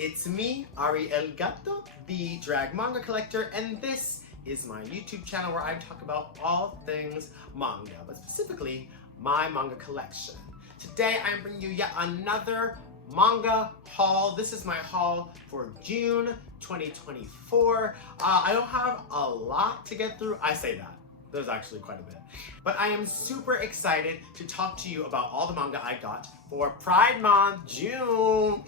it's me, Ari L Gato, the drag manga collector, and this is my YouTube channel where I talk about all things manga, but specifically my manga collection. Today I'm bringing you yet another manga haul. This is my haul for June 2024. I don't have a lot to get through. I say that. There's actually quite a bit. But I am super excited to talk to you about all the manga I got for Pride Month, June.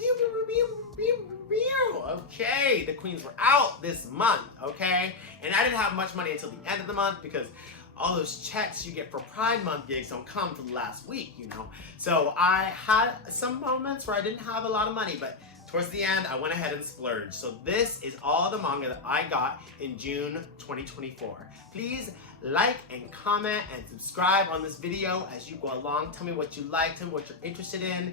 Okay, the queens were out this month, okay? And I didn't have much money until the end of the month because all those checks you get for Pride Month gigs don't come till the last week, you know? So I had some moments where I didn't have a lot of money, but towards the end, I went ahead and splurged. So this is all the manga that I got in June 2024. Please like and comment and subscribe on this video as you go along. Tell me what you like, tell me what you're interested in,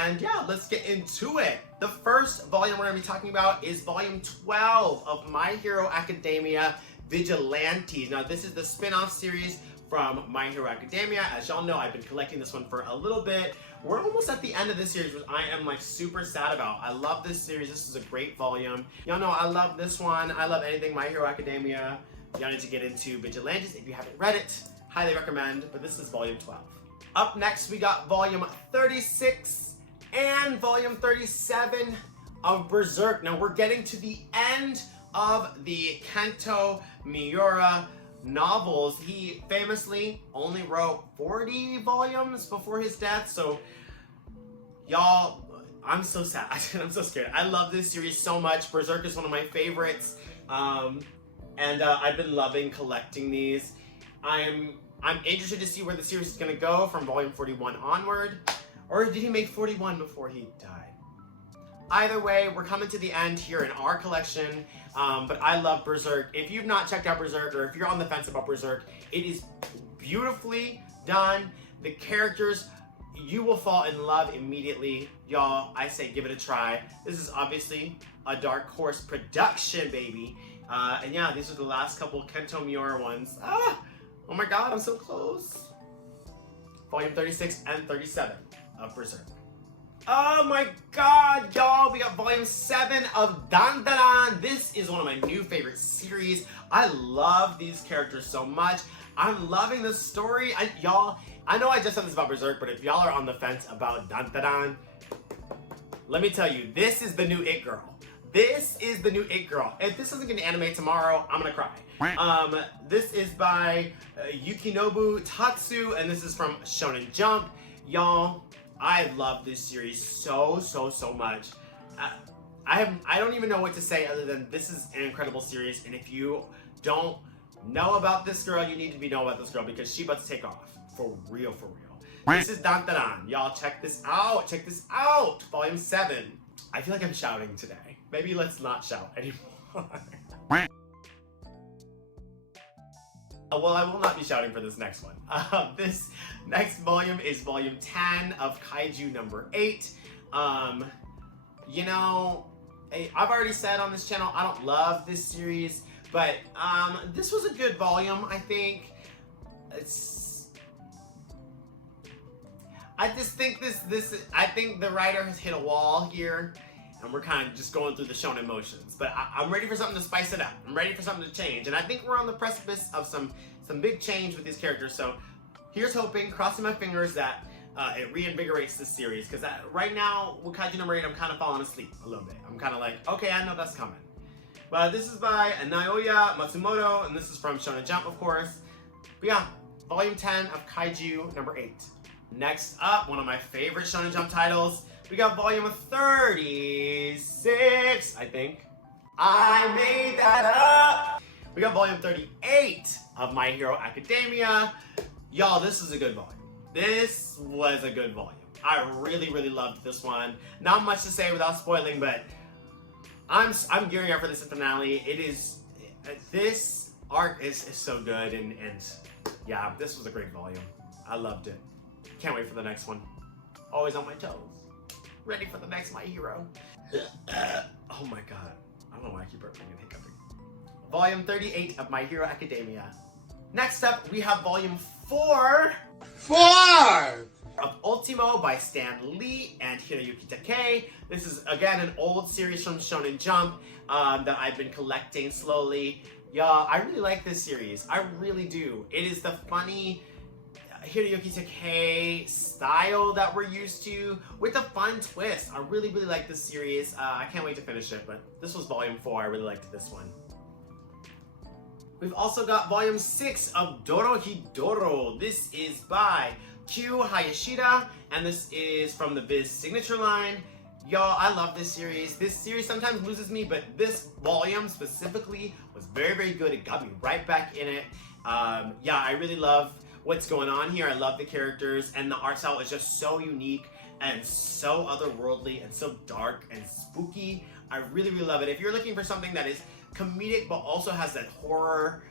and yeah, let's get into it. The first volume we're gonna be talking about is volume 12 of My Hero Academia Vigilantes. Now this is the spin-off series from My Hero Academia. As y'all know, I've been collecting this one for a little bit. We're almost at the end of this series, which I am like super sad about. I love this series. This is a great volume. Y'all know I love this one. I love anything My Hero Academia. Y'all need to get into Vigilantes if you haven't read it. Highly recommend, but this is volume 12. Up next, we got volume 36 and volume 37 of Berserk. Now we're getting to the end of the Kento Miura novels. He famously only wrote 40 volumes before his death, so y'all, I'm so sad. I'm so scared. I love this series so much. Berserk is one of my favorites, and I've been loving collecting these. I'm interested to see where the series is gonna go from volume 41 onward, or did he make 41 before he died? Either way, we're coming to the end here in our collection, but I love Berserk. If you've not checked out Berserk, or if you're on the fence about Berserk, it is beautifully done. The characters, you will fall in love immediately. Y'all, I say give it a try. This is obviously a Dark Horse production, baby. And yeah, these are the last couple Kento Miura ones. Oh my god, I'm so close. Volume 36 and 37 of Berserk. Oh my god, y'all, we got volume 7 of Dandadan. This is one of my new favorite series. I love these characters so much. I'm loving the story. Y'all, I know I just said this about Berserk, but if y'all are on the fence about Dandadan, let me tell you, this is the new It Girl. This is the new It Girl. If this doesn't get an anime tomorrow, I'm gonna cry. This is by Yukinobu Tatsu, and this is from Shonenjump. Y'all, I love this series so much. I don't even know what to say other than this is an incredible series, and if you don't know about this girl, you need to know about this girl because she's about to take off. For real, for real. This is Dandadan. Y'all, check this out. Check this out. Volume 7. I feel like I'm shouting today. Maybe let's not shout anymore. Well, I will not be shouting for this next one. This next volume is volume 10 of Kaiju number 8. You know, I've already said on this channel, I don't love this series, but this was a good volume, I think. I just think I think the writer has hit a wall here, and we're kind of just going through the shonen motions. But I'm ready for something to spice it up. I'm ready for something to change. And I think we're on the precipice of some big change with these characters. So here's hoping, crossing my fingers, that it reinvigorates this series. Because right now, with Kaiju number 8, I'm kind of falling asleep a little bit. I'm kind of like, okay, I know that's coming. But this is by Naoya Matsumoto, and this is from Shonen Jump, of course. But yeah, volume 10 of Kaiju number 8. Next up, one of my favorite Shonen Jump titles, we got volume 36, I think. I made that up! We got volume 38 of My Hero Academia. Y'all, this is a good volume. This was a good volume. I really loved this one. Not much to say without spoiling, but I'm gearing up for this finale. This arc is so good, and yeah, this was a great volume. I loved it. Can't wait for the next one. Always on my toes. Ready for the next My Hero. Oh my god. I don't know why I keep burping and hiccuping. Volume 38 of My Hero Academia. Next up, we have volume 4. of Ultimo by Stan Lee and Hiroyuki Takei. This is, again, an old series from Shonen Jump that I've been collecting slowly. Y'all, I really like this series. I really do. It is the funny Hiroyuki Takei style that we're used to with a fun twist. I really, really like this series. I can't wait to finish it, but this was volume 4. I really liked this one. We've also got volume 6 of Dorohedoro. This is by Q Hayashida, and this is from the Viz signature line. Y'all, I love this series. This series sometimes loses me, but this volume specifically was very, very good. It got me right back in it. Yeah, I really love what's going on here. I love the characters, and the art style is just so unique and so otherworldly and so dark and spooky. I really, really love it. If you're looking for something that is comedic but also has that horror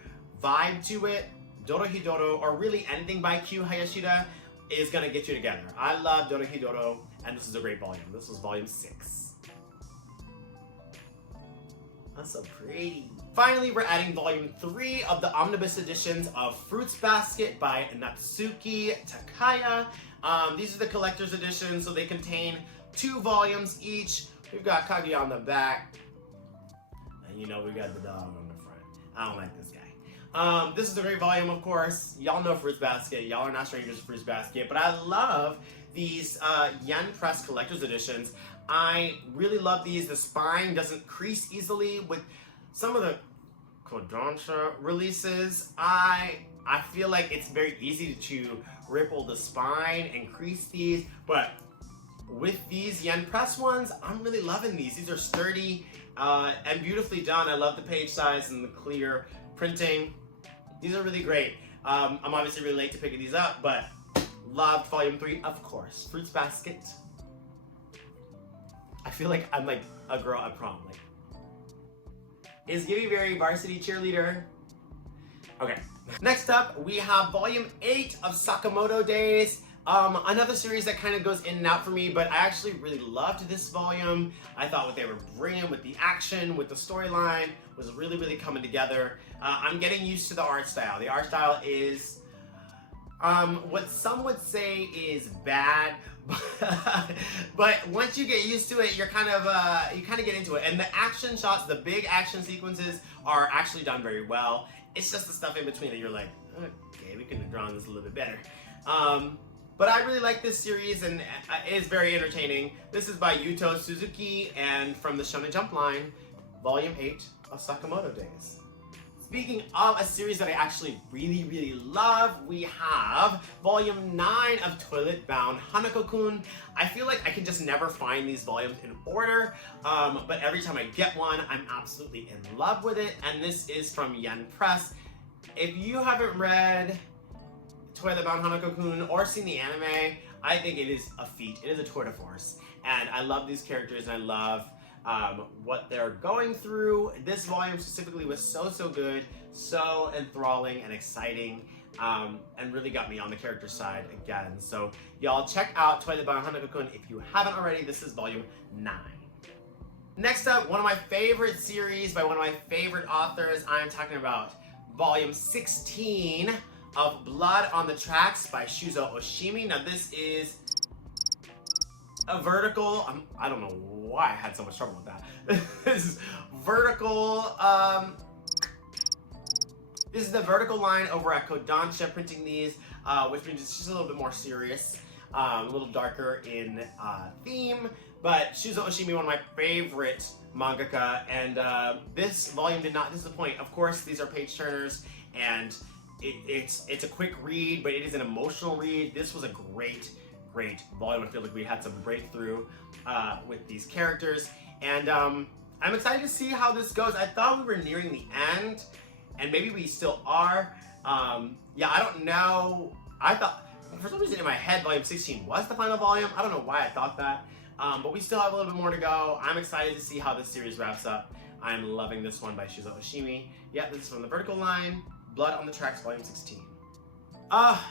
vibe to it, Dorohedoro, or really anything by Q Hayashida, is gonna get you together. I love Dorohedoro, and this is a great volume. This was volume 6. That's so pretty. Finally, we're adding volume 3 of the omnibus editions of FruitsBasket by Natsuki Takaya. These are the collector's editions, so they contain 2 volumes each. We've got Kagi on the back, and you know we got the dog on the front. I don't like this guy. This is a great volume, of course. Y'all know FruitsBasket. Y'all are not strangers to FruitsBasket, but I love these Yen Press collector's editions. I really love these. The spine doesn't crease easily. With some of the Kodansha releases, I feel like it's very easy to ripple the spine and crease these, but with these Yen Press ones, I'm really loving these. These are sturdy and beautifully done. I love the page size and the clear printing. These are really great. I'm obviously really late to picking these up, but loved volume 3, of course. FruitsBasket. I feel like I'm like a girl at prom. Like, is Gibby Berry varsity cheerleader? Okay. Next up, we have volume 8 of Sakamoto Days. Another series that kind of goes in and out for me, but I actually really loved this volume. I thought what they were bringing with the action, with the storyline, was really, really coming together. I'm getting used to the art style. The art style is what some would say is bad, but once you get used to it, you're kind of you kind of get into it. And the action shots, the big action sequences, are actually done very well. It's just the stuff in between that you're like, okay, we could have drawn this a little bit better. But I really like this series, and it is very entertaining. This is by Yuto Suzuki, and from the Shonen Jump line, volume 8 of Sakamoto Days. Speaking of a series that I actually really, really love, we have volume 9 of Toilet Bound Hanako-kun. I feel like I can just never find these volumes in order, but every time I get one, I'm absolutely in love with it, and this is from Yen Press. If you haven't read Toilet Bound Hanako-kun or seen the anime, I think it is a feat. It is a tour de force, and I love these characters, and I love what they're going through. This volume specifically was so good, so enthralling and exciting, and really got me on the character side again. So y'all check out Toilet Bound Hanako-kun if you haven't already. This is volume 9. Next up, one of my favorite series by one of my favorite authors. I'm talking about volume 16 of Blood on the Tracks by Shuzo Oshimi. Now this is a vertical, I don't know why I had so much trouble with that. This is vertical, this is the vertical line over at Kodansha printing these, which means it's just a little bit more serious, a little darker in theme. But Shuzo Oshimi, one of my favorite mangaka, and this volume did not disappoint. Of course, these are page turners, and it's a quick read, but it is an emotional read. This was a great volume. I feel like we had some breakthrough with these characters, and I'm excited to see how this goes. I thought we were nearing the end, and maybe we still are. Yeah, I don't know. I thought, for some reason in my head, volume 16 was the final volume. I don't know why I thought that, but we still have a little bit more to go. I'm excited to see how this series wraps up. I'm loving this one by Shuzo Oshimi. Yeah, this is from the vertical line, Blood on the Tracks, volume 16.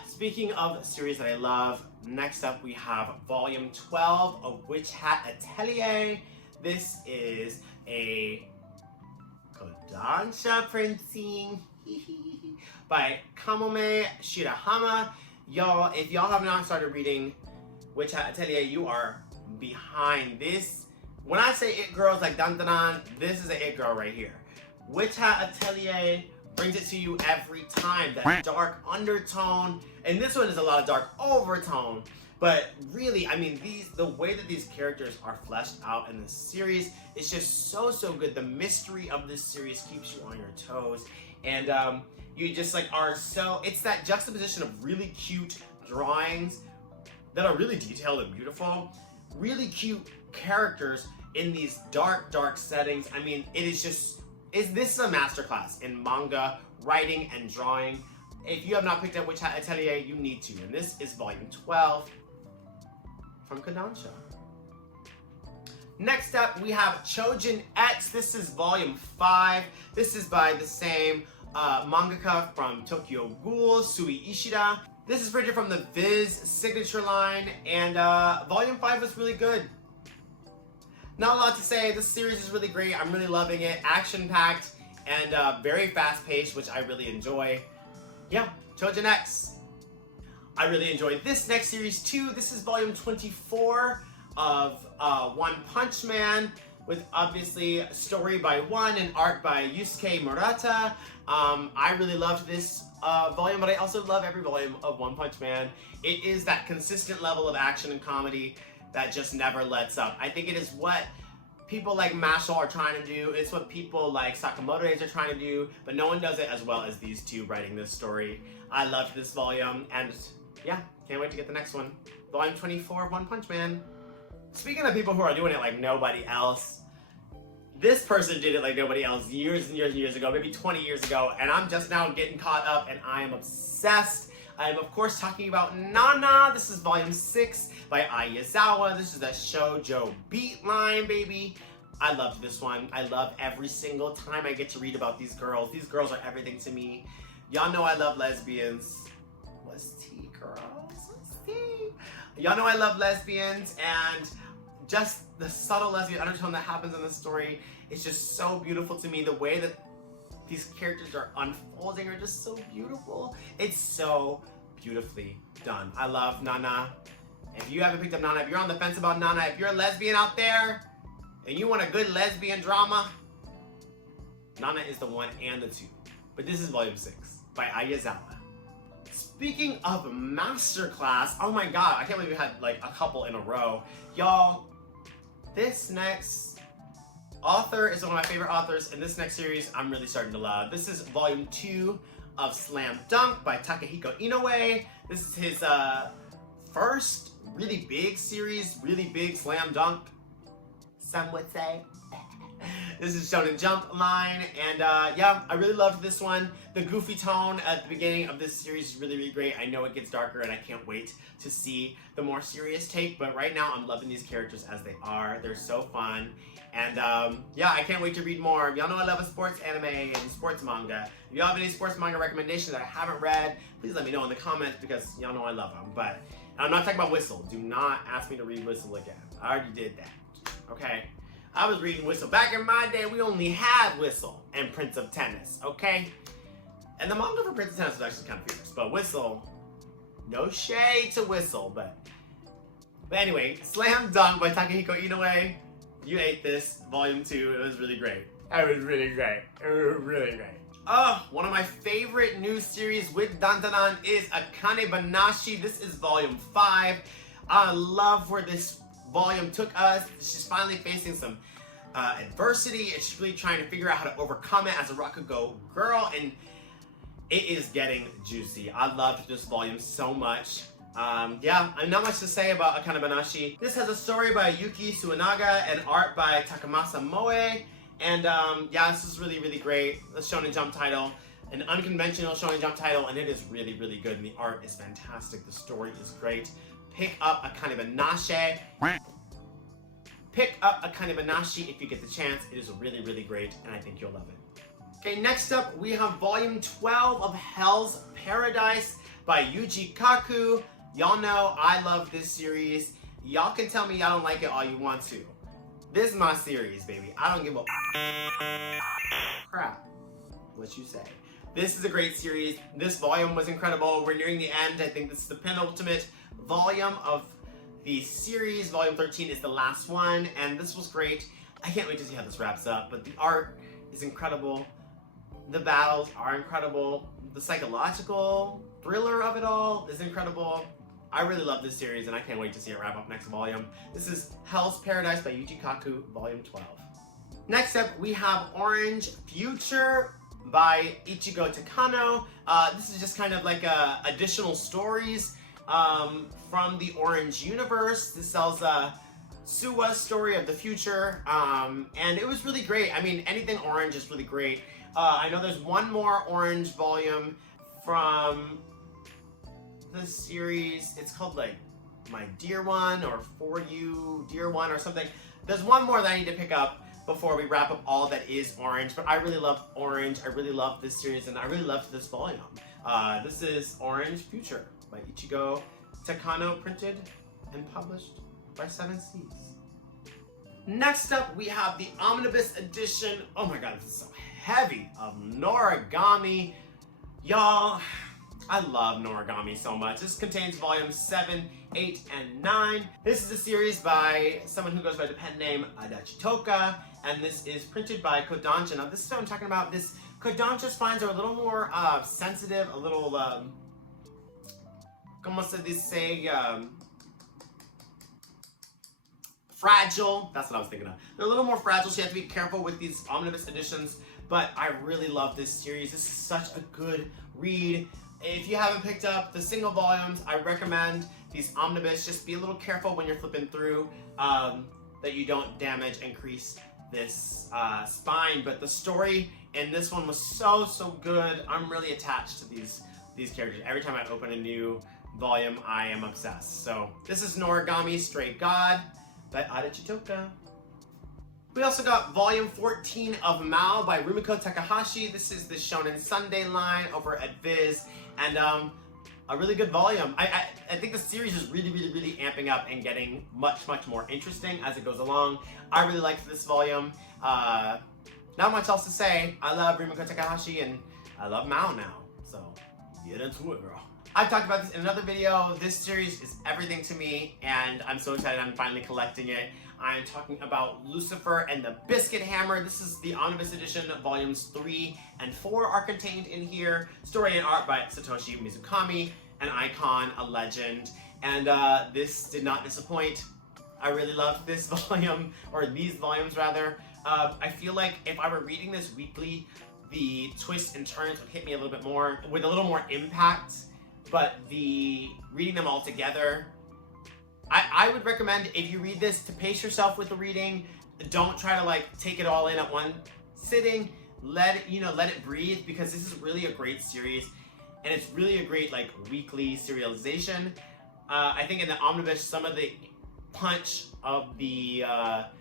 Speaking of series that I love, next up we have volume 12 of Witch Hat Atelier. This is a Kodansha printing by Kamome Shirahama. Y'all, if y'all have not started reading Witch Hat Atelier, you are behind this. When I say it girls like Dandanan, this is an it girl right here. Witch Hat Atelier brings it to you every time. That dark undertone, and this one is a lot of dark overtone. But really, I mean, the way that these characters are fleshed out in this series is just so good. The mystery of this series keeps you on your toes, and you just like are so. It's that juxtaposition of really cute drawings that are really detailed and beautiful, really cute characters in these dark settings. I mean, it is just. This is a masterclass in manga writing and drawing. If you have not picked up Witch Hat Atelier, you need to. And this is volume 12 from Kodansha. Next up, we have Chojin X. This is volume 5. This is by the same mangaka from Tokyo Ghoul, Sui Ishida. This is printed from the Viz signature line, and volume 5 was really good. Not a lot to say. This series is really great. I'm really loving it. Action-packed and very fast-paced, which I really enjoy. Yeah, Chojin X. I really enjoyed this next series too. This is volume 24 of One Punch Man, with obviously a story by One and art by Yusuke Murata. I really loved this volume, but I also love every volume of One Punch Man. It is that consistent level of action and comedy that just never lets up. I think it is what people like Mashal are trying to do. It's what people like Sakamoto's are trying to do, but no one does it as well as these two writing this story. I loved this volume, and yeah, can't wait to get the next one. Volume 24 of One Punch Man. Speaking of people who are doing it like nobody else, this person did it like nobody else years and years ago, maybe 20 years ago, and I'm just now getting caught up, and I am obsessed. I am, of course, talking about Nana. This is volume 6 by Aizawa. This is a shoujo beat line, baby. I loved this one. I love every single time I get to read about these girls. These girls are everything to me. Y'all know I love lesbians. What's tea, girls? What's tea? Y'all know I love lesbians, and just the subtle lesbian undertone that happens in the story is just so beautiful to me. The way that these characters are unfolding are just so beautiful. It's so beautifully done. I love Nana. If you haven't picked up Nana, if you're on the fence about Nana, if you're a lesbian out there and you want a good lesbian drama, Nana is the one and the two. But this is volume 6 by Aizawa. Speaking of masterclass, oh my god, I can't believe we had like a couple in a row. Y'all, this next author is one of my favorite authors, and this next series I'm really starting to love. This is volume 2 of Slam Dunk by Takehiko Inoue. This is his first really big series, really big slam dunk, some would say. This is shonenjump line, and yeah, I really loved this one. The goofy tone at the beginning of this series is really great. I know it gets darker, and I can't wait to see the more serious take, but right now I'm loving these characters as they are. They're so fun, and yeah, I can't wait to read more. Y'all know I love a sports anime and sports manga. If y'all have any sports manga recommendations that I haven't read, please let me know in the comments, because y'all know I love them. But I'm not talking about Whistle. Do not ask me to read Whistle again. I already did that, okay? I was reading Whistle. Back in my day, we only had Whistle and Prince of Tennis, okay? And the manga for Prince of Tennis was actually kind of fierce, but Whistle, no shade to Whistle, but anyway, Slam Dunk by Takehiko Inoue. You ate this, volume 2. It was really great. It was really great. It was really great. Oh, one of my favorite new series with Dandanan is Akane Banashi. This is volume 5. I love where this volume took us. She's finally facing some adversity, and she's really trying to figure out how to overcome it as a Rakugo girl, and it is getting juicy. I loved this volume so much. Yeah, not much to say about Akane Banashi. This has a story by Yuki Suenaga and art by Takamasa Moe. And yeah, this is really great. The Shonen Jump title, an unconventional Shonen Jump title, and it is really good, and the art is fantastic. The story is great. Pick up Akane Banashi. Pick up Akane Banashi if you get the chance. It is really great, and I think you'll love it. Okay, next up we have volume 12 of Hell's Paradise by Yuji Kaku. Y'all know I love this series. Y'all can tell me y'all don't like it all you want to. This is my series, baby. I don't give a crap what you say. This is a great series. This volume was incredible. We're nearing the end. I think this is the penultimate volume of the series. Volume 13 is the last one, and this was great. I can't wait to see how this wraps up, but the art is incredible. The battles are incredible. The psychological thriller of it all is incredible. I really love this series, and I can't wait to see it wrap up next volume. This is Hell's Paradise by Yuji Kaku, Volume 12. Next up, we have Orange Future by Ichigo Takano. This is just kind of like additional stories from the Orange universe. This tells Suwa's story of the future, and it was really great. I mean, anything Orange is really great. I know there's one more Orange volume from the series. It's called like My Dear One or For You Dear One or something. There's one more that I need to pick up before we wrap up all that is Orange, but I really love Orange. I really love this series, and I really loved this volume. This is Orange Future by Ichigo Takano, printed and published by 7 Seas. Next up, we have the omnibus edition. Oh my god, this is so heavy, of Noragami. Y'all, I love Noragami so much. This contains volumes 7, 8, and 9. This is a series by someone who goes by the pen name Adachi Toka, and this is printed by Kodansha. Now, this is what I'm talking about. This Kodansha spines are a little more sensitive, a little, como se dice, fragile. That's what I was thinking of. They're a little more fragile, so you have to be careful with these omnibus editions, but I really love this series. This is such a good read. If you haven't picked up the single volumes, I recommend these omnibus. Just be a little careful when you're flipping through that you don't damage and crease this spine. But the story in this one was so good. I'm really attached to these characters. Every time I open a new volume, I am obsessed. So this is Noragami Stray God by Adachi Toka. We also got volume 14 of Mao by Rumiko Takahashi. This is the Shonen Sunday line over at Viz, and a really good volume. I think the series is really amping up and getting much more interesting as it goes along. I really liked this volume. Not much else to say. I love Rumiko Takahashi and I love Mao now, so get into it, girl. I've talked about this in another video. This series is everything to me, and I'm so excited I'm finally collecting it. I'm talking about Lucifer and the Biscuit Hammer. This is the omnibus edition. Volumes 3 and 4 are contained in here. Story and art by Satoshi Mizukami, an icon, a legend, and this did not disappoint. I really loved this volume, or these volumes rather. I feel like if I were reading this weekly, the twists and turns would hit me a little bit more, with a little more impact, but reading them all together, I would recommend, if you read this, to pace yourself with the reading. Don't try to like take it all in at one sitting. Let it breathe, because this is really a great series, and it's really a great like weekly serialization. I think in the omnibus, some of the punch of the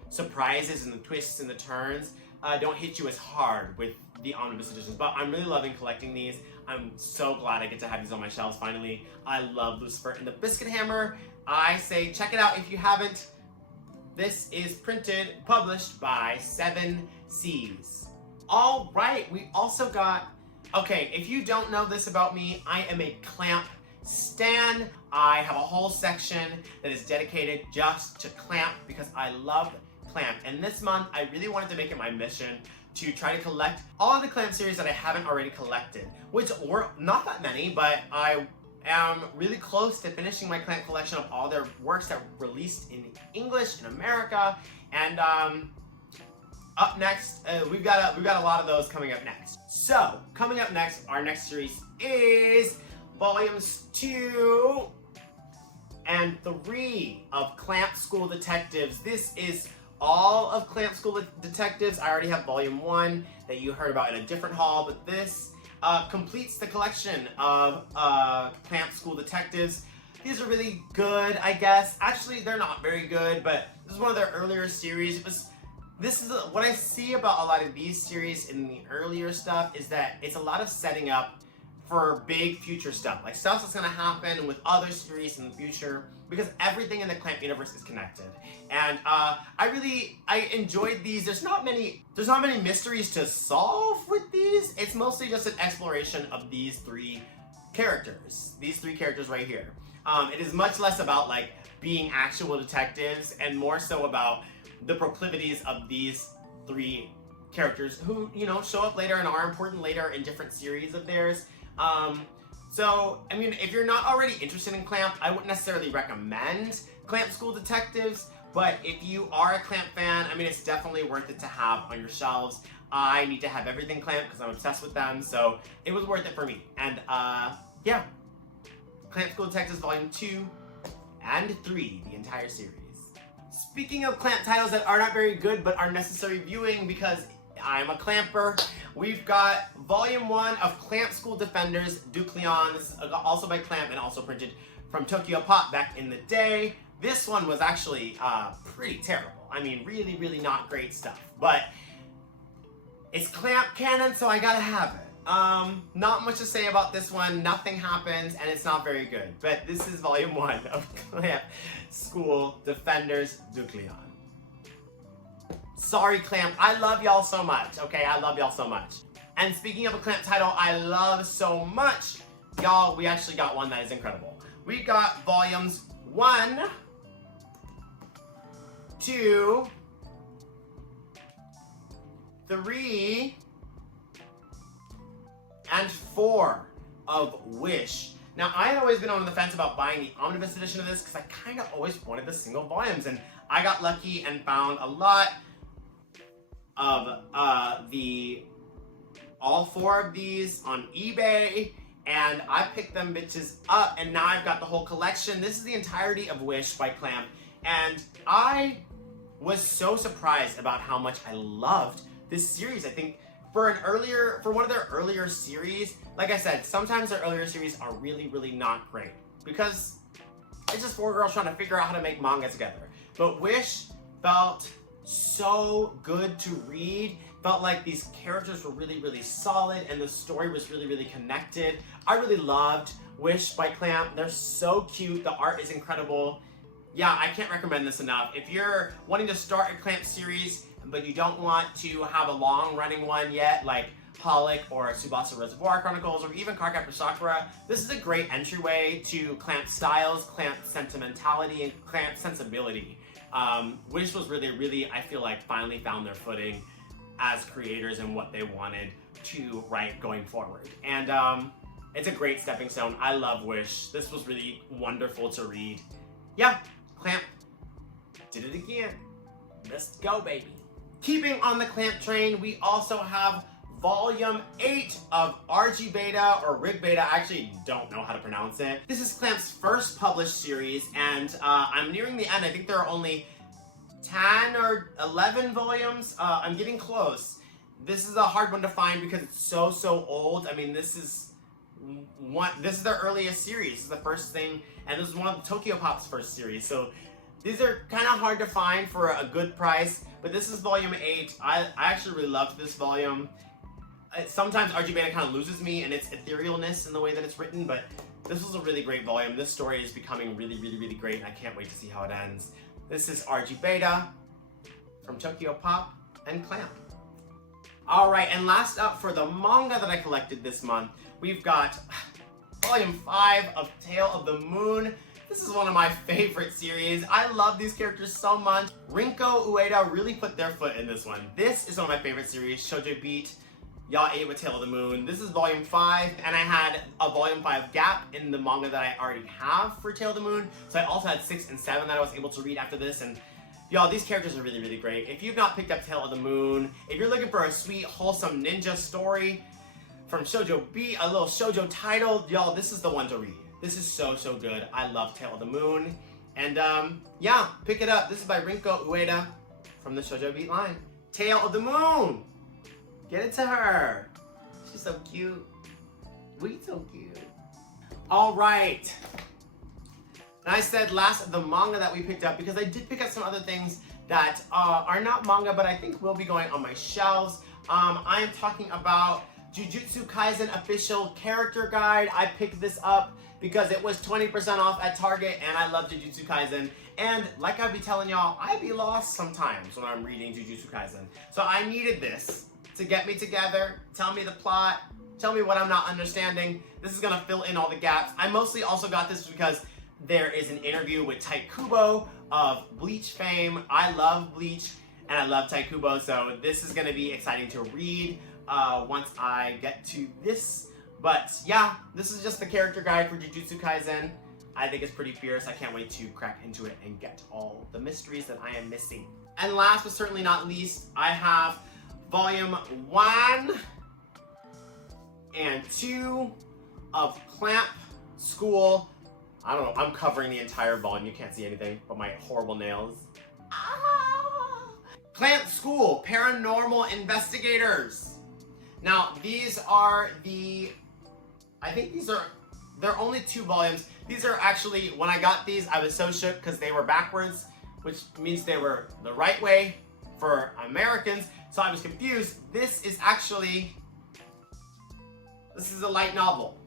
surprises and the twists and the turns don't hit you as hard with the omnibus editions, but I'm really loving collecting these. I'm so glad I get to have these on my shelves finally. I love Lucifer and the Biscuit Hammer. I say check it out if you haven't. This is published by 7 Seas. All right, we also got, okay, if you don't know this about me, I am a Clamp stan. I have a whole section that is dedicated just to Clamp because I love Clamp. And this month, I really wanted to make it my mission to try to collect all of the Clamp series that I haven't already collected, which were not that many, but I am really close to finishing my Clamp collection of all their works that were released in English in America. And up next, we've got a lot of those coming up next. So coming up next, our next series is volumes 2 and 3 of Clamp School Detectives. This is all of Clamp School Detectives. I already have volume 1 that you heard about in a different haul, but this completes the collection of Clamp School Detectives. These are really good, I guess. Actually, they're not very good, but this is one of their earlier series. This is what I see about a lot of these series in the earlier stuff, is that it's a lot of setting up for big future stuff, like stuff that's gonna happen with other series in the future, because everything in the Clamp universe is connected. And I enjoyed these. There's not many mysteries to solve with these. It's mostly just an exploration of these three characters right here. It is much less about like being actual detectives and more so about the proclivities of these three characters who, you know, show up later and are important later in different series of theirs. So, I mean, if you're not already interested in Clamp, I wouldn't necessarily recommend Clamp School Detectives, but if you are a Clamp fan, I mean, it's definitely worth it to have on your shelves. I need to have everything Clamp because I'm obsessed with them, so it was worth it for me. And, yeah. Clamp School Detectives Volume 2 and 3, the entire series. Speaking of Clamp titles that are not very good but are necessary viewing because I'm a Clamper, we've got Volume 1 of Clamp School Defenders, Ducleon. This is also by Clamp and also printed from Tokyo Pop back in the day. This one was actually pretty terrible. I mean, really, really not great stuff. But it's Clamp canon, so I gotta have it. Not much to say about this one. Nothing happens, and it's not very good. But this is Volume 1 of Clamp School Defenders, Ducleon. Sorry, Clamp. I love y'all so much, okay? I love y'all so much. And speaking of a Clamp title I love so much, y'all, we actually got one that is incredible. We got Volumes 1, 2, 3, and 4 of Wish. Now, I had always been on the fence about buying the omnibus edition of this because I kind of always wanted the single volumes, and I got lucky and found a lot of all 4 of these on eBay, and I picked them bitches up, and now I've got the whole collection. This is the entirety of Wish by Clamp, and I was so surprised about how much I loved this series. I think for one of their earlier series, like I said, sometimes their earlier series are really, really not great because it's just 4 girls trying to figure out how to make manga together. But Wish felt so good to read. Felt like these characters were really, really solid and the story was really, really connected. I really loved Wish by Clamp. They're so cute. The art is incredible. Yeah, I can't recommend this enough. If you're wanting to start a Clamp series, but you don't want to have a long-running one yet, like Pollock or Tsubasa Reservoir Chronicles, or even Cardcaptor Sakura, this is a great entryway to Clamp styles, Clamp sentimentality, and Clamp sensibility. Wish was really, really, I feel like, finally found their footing as creators and what they wanted to write going forward. And it's a great stepping stone. I love Wish. This was really wonderful to read. Yeah, Clamp did it again. Let's go, baby. Keeping on the Clamp train, we also have Volume 8 of RG Beta or Rig Beta. I actually don't know how to pronounce it. This is Clamp's first published series, and I'm nearing the end. I think there are only 10 or 11 volumes. I'm getting close. This is a hard one to find because it's so old. I mean, this is their earliest series. This is the first thing, and this is one of the Tokyo Pop's first series. So these are kind of hard to find for a good price, but this is Volume 8. I actually really loved this volume. Sometimes RG Beta kind of loses me in its etherealness in the way that it's written, but this was a really great volume. This story is becoming really, really, really great, and I can't wait to see how it ends. This is RG Beta from Tokyo Pop and Clamp. Alright, and last up for the manga that I collected this month, we've got Volume 5 of Tale of the Moon. This is one of my favorite series. I love these characters so much. Rinko Ueda really put their foot in this one. This is one of my favorite series, Shoujo Beat. Y'all ate with Tale of the Moon. This is Volume 5, and I had a Volume 5 gap in the manga that I already have for Tale of the Moon. So I also had 6 and 7 that I was able to read after this, and y'all, these characters are really, really great. If you've not picked up Tale of the Moon, if you're looking for a sweet, wholesome ninja story from Shoujo Beat, a little shoujo title, y'all, this is the one to read. This is so good. I love Tale of the Moon. And yeah, pick it up. This is by Rinko Ueda from the Shoujo Beat line. Tale of the Moon! Get it to her. She's so cute. We so cute. All right. And I said last the manga that we picked up because I did pick up some other things that are not manga, but I think will be going on my shelves. I am talking about Jujutsukaisen official character guide. I picked this up because it was 20% off at Target, and I love Jujutsukaisen. And like I'd be telling y'all, I be lost sometimes when I'm reading Jujutsukaisen. So I needed this to get me together, tell me the plot, tell me what I'm not understanding. This is gonna fill in all the gaps. I mostly also got this because there is an interview with Taikubo of Bleach fame. I love Bleach and I love Taikubo, so this is gonna be exciting to read once I get to this. But yeah, this is just the character guide for Jujutsu Kaisen. I think it's pretty fierce. I can't wait to crack into it and get all the mysteries that I am missing. And last but certainly not least, I have volume 1 and 2 of Clamp School. I don't know, I'm covering the entire volume. You can't see anything but my horrible nails. Clamp School, Paranormal Investigators. Now, these are they're only 2 volumes. These are actually, when I got these, I was so shook because they were backwards, which means they were the right way for Americans. So I was confused. This is a light novel.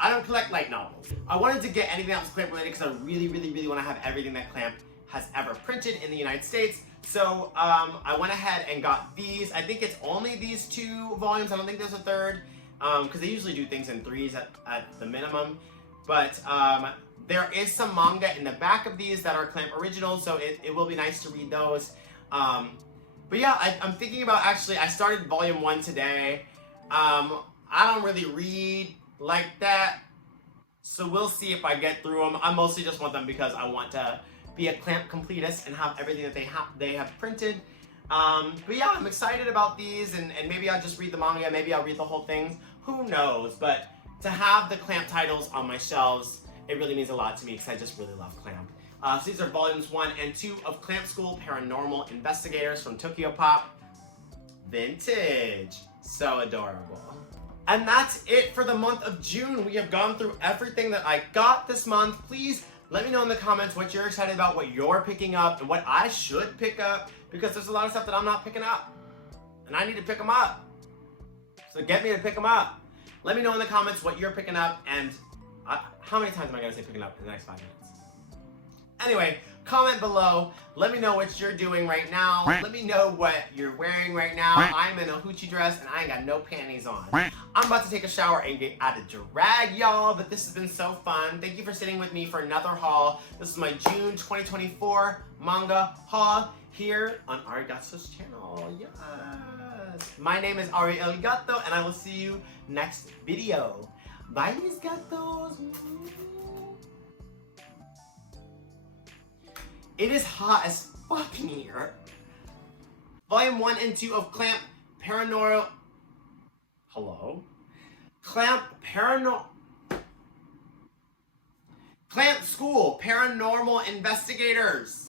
I don't collect light novels. I wanted to get anything that was Clamp related because I really want to have everything that Clamp has ever printed in the United States. So I went ahead and got these. I think it's only these 2 volumes. I don't think there's a third because they usually do things in 3s at the minimum. But there is some manga in the back of these that are Clamp originals, so it will be nice to read those. But yeah, I'm thinking about actually, I started volume 1 today. I don't really read like that, so we'll see if I get through them. I mostly just want them because I want to be a Clamp completist and have everything that they have printed. But yeah, I'm excited about these, and maybe I'll just read the manga, maybe I'll read the whole thing. Who knows? But to have the Clamp titles on my shelves, it really means a lot to me because I just really love Clamp. So these are volumes 1 and 2 of Clamp School Paranormal Investigators from Tokyo Pop. Vintage. So adorable. And that's it for the month of June. We have gone through everything that I got this month. Please let me know in the comments what you're excited about, what you're picking up, and what I should pick up, because there's a lot of stuff that I'm not picking up, and I need to pick them up. So get me to pick them up. Let me know in the comments what you're picking up, and how many times am I going to say picking up in the next 5 minutes? Anyway, comment below. Let me know what you're doing right now. Let me know what you're wearing right now. I'm in a hoochie dress and I ain't got no panties on. I'm about to take a shower and get out of drag, y'all, but this has been so fun. Thank you for sitting with me for another haul. This is my June 2024 manga haul here on Ari Gato's channel. Yes. My name is Ari L Gato, and I will see you next video. Bye, mis gatos. It is hot as fuck in here. Volume 1 and 2 of Clamp Paranormal. Hello? Clamp School Paranormal Investigators.